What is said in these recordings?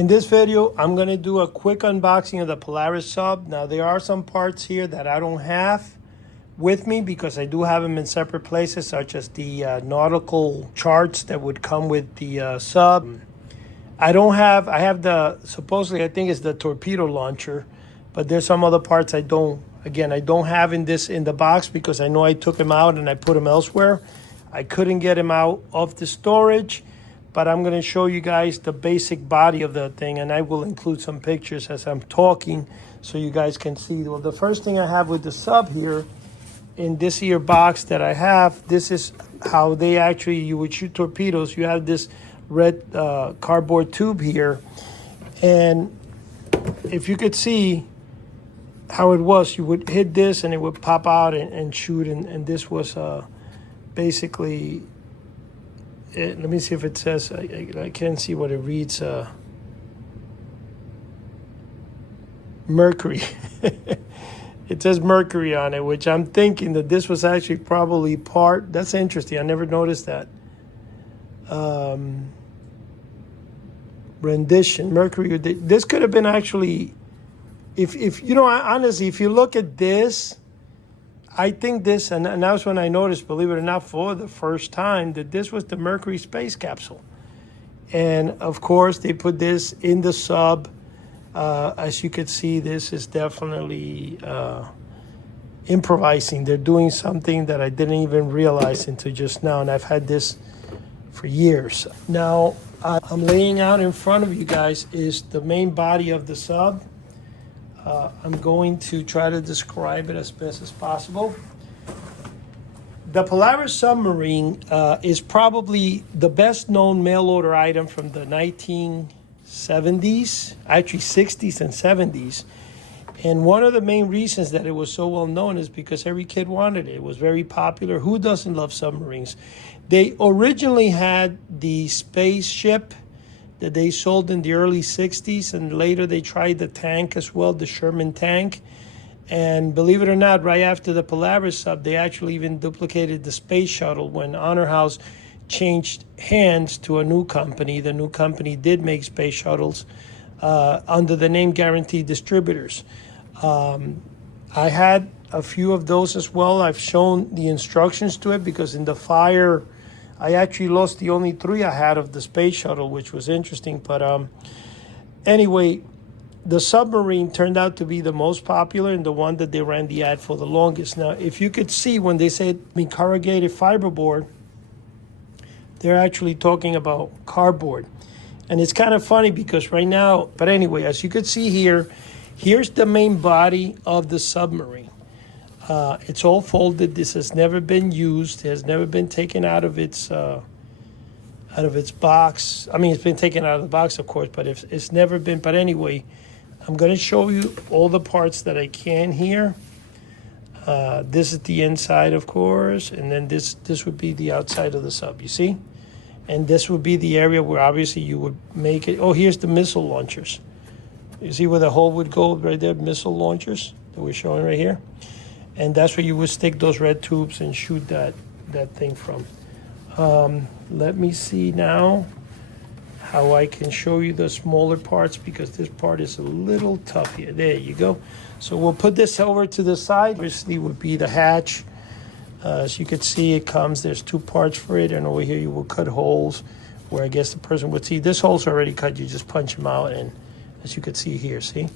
In this video, I'm going to do a quick unboxing of the Polaris Sub. Now, there are some parts here that I don't have with me because I do have them in separate places, such as the nautical charts that would come with the Sub. I have the, supposedly I think it's the torpedo launcher, but there's some other parts I don't have in the box because I know I took them out and I put them elsewhere. I couldn't get them out of the storage. But I'm going to show you guys the basic body of the thing, and I will include some pictures as I'm talking so you guys can see. Well, the first thing I have with the Sub here in this here box that I have, this is how you would shoot torpedoes. You have this red cardboard tube here, and if you could see how it was, you would hit this and it would pop out and shoot, and this was basically... let me see if it says, I can't see what it reads, Mercury. It says Mercury on it, which I'm thinking that this was actually probably part, that's interesting, I never noticed that. Rendition, Mercury, this could have been actually, if you know, honestly, if you look at this, I think this, and that was when I noticed, believe it or not, for the first time, that this was the Mercury space capsule. And of course, they put this in the Sub. As you can see, this is definitely improvising. They're doing something that I didn't even realize until just now, and I've had this for years. Now, I'm laying out in front of you guys is the main body of the Sub. I'm going to try to describe it as best as possible. The Polaris Submarine is probably the best known mail order item from the 1970s, actually 60s and 70s. And one of the main reasons that it was so well known is because every kid wanted it. It was very popular. Who doesn't love submarines? They originally had the spaceship that they sold in the early 60s, and later they tried the tank as well, the Sherman tank. And believe it or not, right after the Polaris Sub, they actually even duplicated the space shuttle when Honor House changed hands to a new company. The new company did make space shuttles under the name Guaranteed Distributors. I had a few of those as well. I've shown the instructions to it because in the fire, I actually lost the only 3 I had of the space shuttle, which was interesting. But anyway, the submarine turned out to be the most popular and the one that they ran the ad for the longest. Now, if you could see when they said corrugated fiberboard, they're actually talking about cardboard. And it's kind of funny because right now, but anyway, as you could see here, here's the main body of the submarine. It's all folded. This has never been used. It has never been taken out of its box. I mean, it's been taken out of the box, of course, but it's never been. But anyway, I'm going to show you all the parts that I can here. This is the inside, of course, and then this would be the outside of the Sub, you see? And this would be the area where obviously you would make it. Oh, here's the missile launchers. You see where the hole would go right there, missile launchers that we're showing right here? And that's where you would stick those red tubes and shoot that thing from. Let me see now how I can show you the smaller parts because this part is a little tough here. There you go. So we'll put this over to the side. Obviously would be the hatch. As you can see, there's 2 parts for it, and over here you will cut holes where I guess the person would see. This hole's already cut, you just punch them out, and as you can see here, see?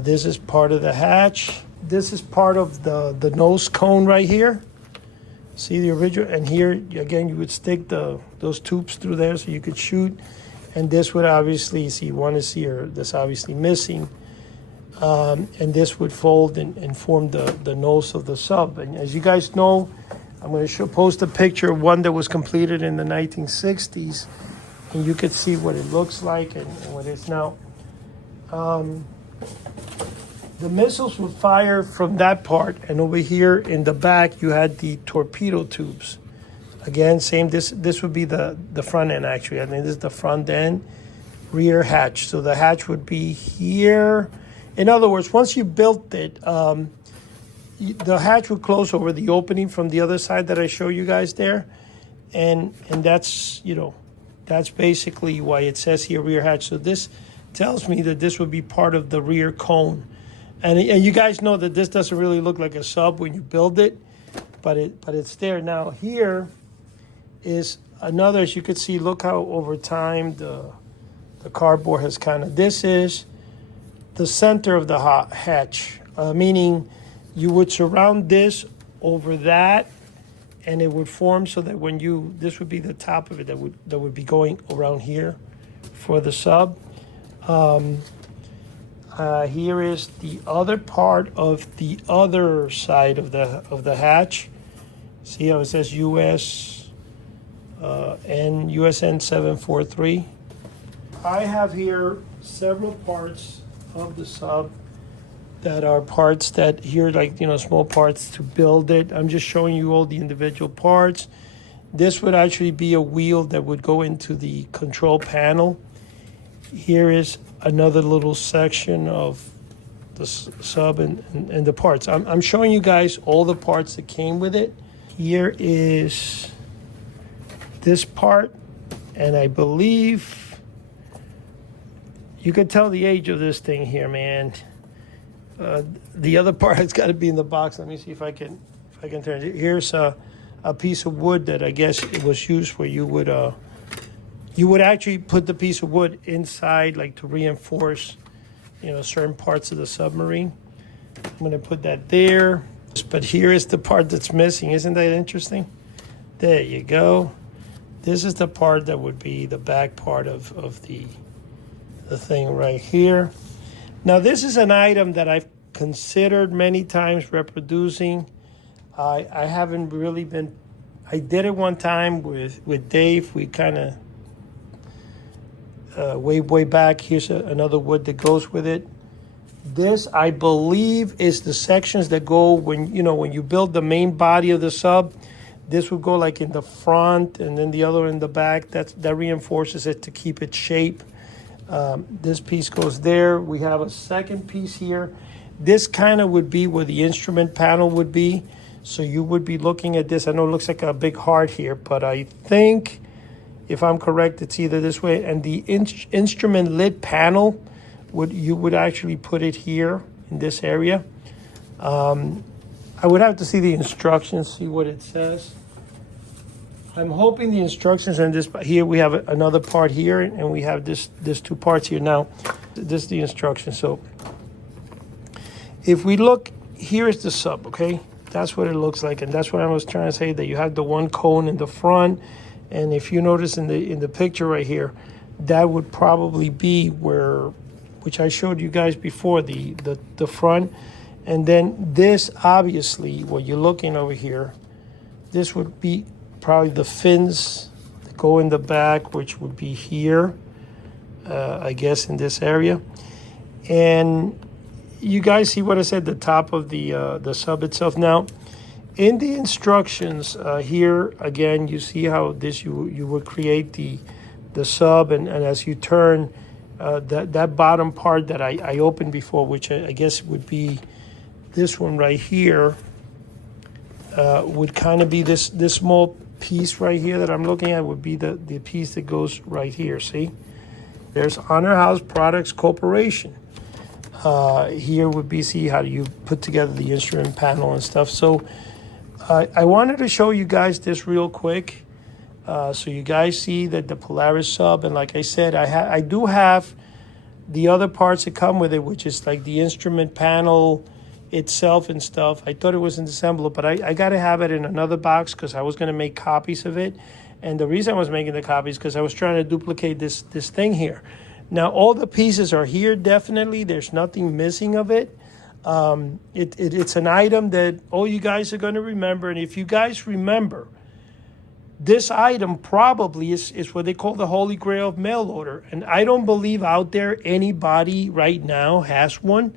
This is part of the hatch. This is part of the nose cone right here. See the original? And here, again, you would stick those tubes through there so you could shoot. And this would obviously, see, one is here, that's obviously missing. And this would fold and form the nose of the Sub. And as you guys know, I'm going to post a picture of one that was completed in the 1960s. And you could see what it looks like and what it's now. The missiles would fire from that part, and over here in the back, you had the torpedo tubes. Again, same, this would be the front end, actually. I mean, this is the front end, rear hatch. So the hatch would be here. In other words, once you built it, the hatch would close over the opening from the other side that I show you guys there. And that's, you know, That's basically why it says here rear hatch. So this tells me that this would be part of the rear cone. And you guys know that this doesn't really look like a sub when you build it, but it's there. Now here is another, as you can see, look how over time the cardboard has kind of, this is the center of the hatch, meaning you would surround this over that, and it would form so that when you, this would be the top of it that would be going around here for the sub. Here is the other part of the other side of the hatch. See how it says US and USN 743. I have here several parts of the sub that are parts that here, like, you know, small parts to build it. I'm just showing you all the individual parts. This would actually be a wheel that would go into the control panel. Here is another little section of the sub and the parts. I'm showing you guys all the parts that came with it. Here is this part, and I believe you can tell the age of this thing here, man. The other part has got to be in the box. Let me see if I can turn it. Here's a piece of wood that I guess it was used where you would actually put the piece of wood inside, like to reinforce, you know, certain parts of the submarine. I'm going to put that there. But here is the part that's missing. Isn't that interesting? There you go. This is the part that would be the back part of the thing right here. Now, this is an item that I've considered many times reproducing. I haven't really been, I did it one time with Dave. We kind of, way back, here's another wood that goes with it. This, I believe, is the sections that go when you build the main body of the sub. This would go like in the front, and then the other in the back. That reinforces it to keep its shape. This piece goes there. We have a second piece here. This kind of would be where the instrument panel would be. So you would be looking at this. I know it looks like a big heart here, but I think, if I'm correct, it's either this way. And the instrument lid panel, you would actually put it here in this area. I would have to see the instructions, see what it says. I'm hoping the instructions on this, but here we have another part here, and we have this two parts here. Now, this is the instruction. So if we look, here is the sub, okay? That's what it looks like, and that's what I was trying to say, that you have the one cone in the front, and if you notice in the picture right here, that would probably be where, which I showed you guys before, the front. And then this, obviously, what you're looking over here, this would be probably the fins that go in the back, which would be here, I guess, in this area. And you guys see what I said, the top of the sub itself. Now, in the instructions here, again, you see how this you would create the sub, and as you turn that bottom part that I opened before, which I guess would be this one right here, would kind of be this small piece right here that I'm looking at, would be the piece that goes right here. See, there's Honor House Products Corporation. Here would be, see how you put together the instrument panel and stuff. So I wanted to show you guys this real quick, so you guys see that the Polaris Sub, and like I said, I do have the other parts that come with it, which is like the instrument panel itself and stuff. I thought it was in this envelope, but I got to have it in another box because I was going to make copies of it. And the reason I was making the copies because I was trying to duplicate this thing here. Now, all the pieces are here, definitely. There's nothing missing of it. It's an item that all you guys are going to remember. And if you guys remember, this item probably is what they call the Holy Grail of mail order. And I don't believe out there anybody right now has one.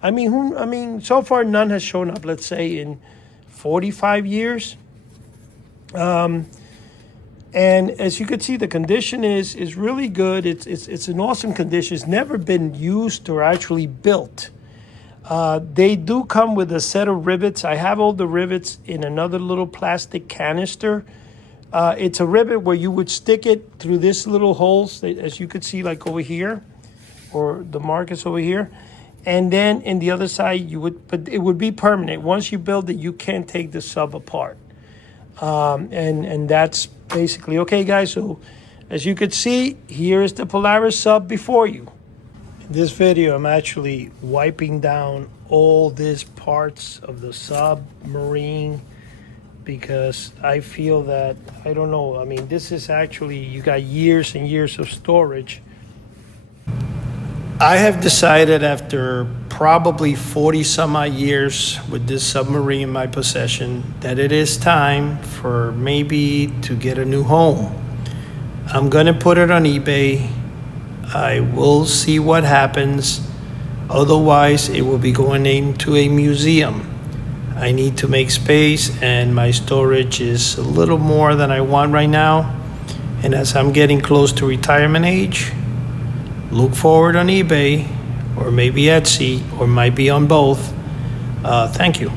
I mean, so far none has shown up, let's say, in 45 years. And as you can see, the condition is really good. It's an awesome condition. It's never been used or actually built. They do come with a set of rivets. I have all the rivets in another little plastic canister. It's a rivet where you would stick it through this little holes, as you could see, like over here, or the markers over here. And then in the other side, you would, but it would be permanent. Once you build it, you can't take the sub apart. And that's basically, okay, guys, so as you could see, here is the Polaris Sub before you. In this video, I'm actually wiping down all these parts of the submarine because I feel that, I don't know, I mean, this is actually, you got years and years of storage. I have decided after probably 40 some odd years with this submarine in my possession that it is time for maybe to get a new home. I'm gonna put it on eBay. I will see what happens. Otherwise, it will be going into a museum. I need to make space and my storage is a little more than I want right now. And as I'm getting close to retirement age, look forward on eBay or maybe Etsy or might be on both. Thank you.